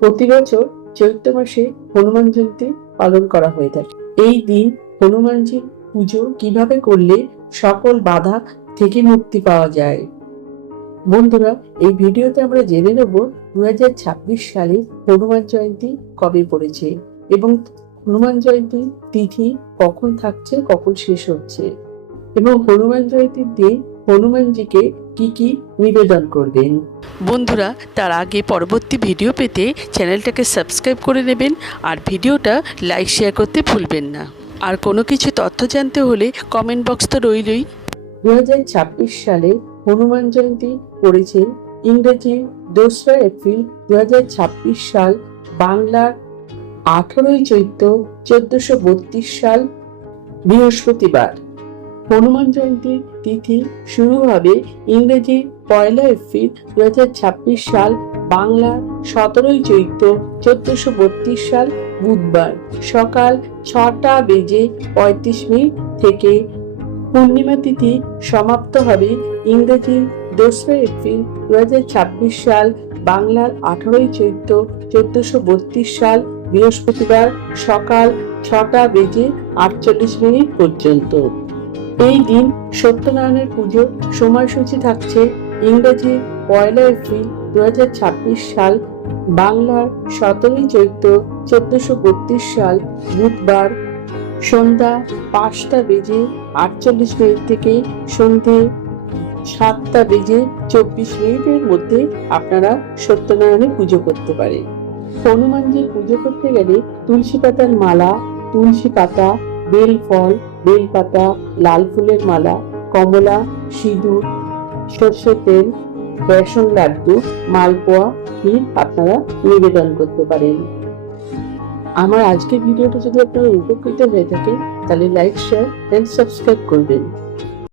প্রতি বছর চৈত্র মাসে হনুমান জয়ন্তী পালন করা হয়ে থাকে। এই দিন হনুমানজির পুজো কিভাবে করলে সকল বাধা থেকে মুক্তি পাওয়া যায়। বন্ধুরা, এই ভিডিওতে আমরা জেনে নেব 2026 সালে হনুমান জয়ন্তী কবে পড়েছে এবং হনুমান জয়ন্তী তিথি কখন থাকছে, কখন শেষ হচ্ছে, এবং হনুমান জয়ন্তীর দিন হনুমানজিকে কি কি নিবেদন করবেন। বন্ধুরা, তার আগে পরবর্তী ভিডিও পেতে চ্যানেলটাকে সাবস্ক্রাইব করে নেবেন আর ভিডিওটা লাইক শেয়ার করতে ভুলবেন না। আর কোনো কিছু তথ্য জানতে হলে কমেন্ট বক্স তো রইলই। 2026 সালে হনুমান জয়ন্তী পড়েছে ইংরেজি 2রা এপ্রিল 2026 সাল, বাংলার 18ই চৈত্র 1432 সাল বৃহস্পতিবার। হনুমান জয়ন্তীর তিথি শুরু হবে ইংরেজি 1 এপ্রিল 2026 সাল, বাংলা 17ই চৈত্র 1432 সাল বুধবার সকাল 6:35 থেকে। পূর্ণিমা তিথি সমাপ্ত হবে ইংরেজি 2রা এপ্রিল 2026 সাল, বাংলার 18ই চৈত্র 1432 সাল বৃহস্পতিবার সকাল 6:48 পর্যন্ত। এই দিন সত্যনারায়ণের পুজোর সময়সূচি থাকছে ইংরেজি 1 এপ্রিল 2026 সাল, বাংলার 17ই চৈত্র 1432 সাল বুধবার সন্ধ্যা 5:48 থেকে সন্ধে 7:24 মধ্যে আপনারা সত্যনারায়ণের পুজো করতে পারেন। হনুমানজির পুজো করতে গেলে তুলসী পাতার মালা, তুলসী পাতা, বেল ফল, বেল পাতা, লাল ফুলের মালা, কমলা, সিঁদুর, সর্ষের তেল, বেসন লাড্ডু, মালপোয়া, ক্ষীর আপনারা নিবেদন করতে পারেন। আমার আজকের ভিডিওটা যদি আপনারা উপকৃত হয়ে থাকে তাহলে লাইক, শেয়ার এন্ড সাবস্ক্রাইব করবেন।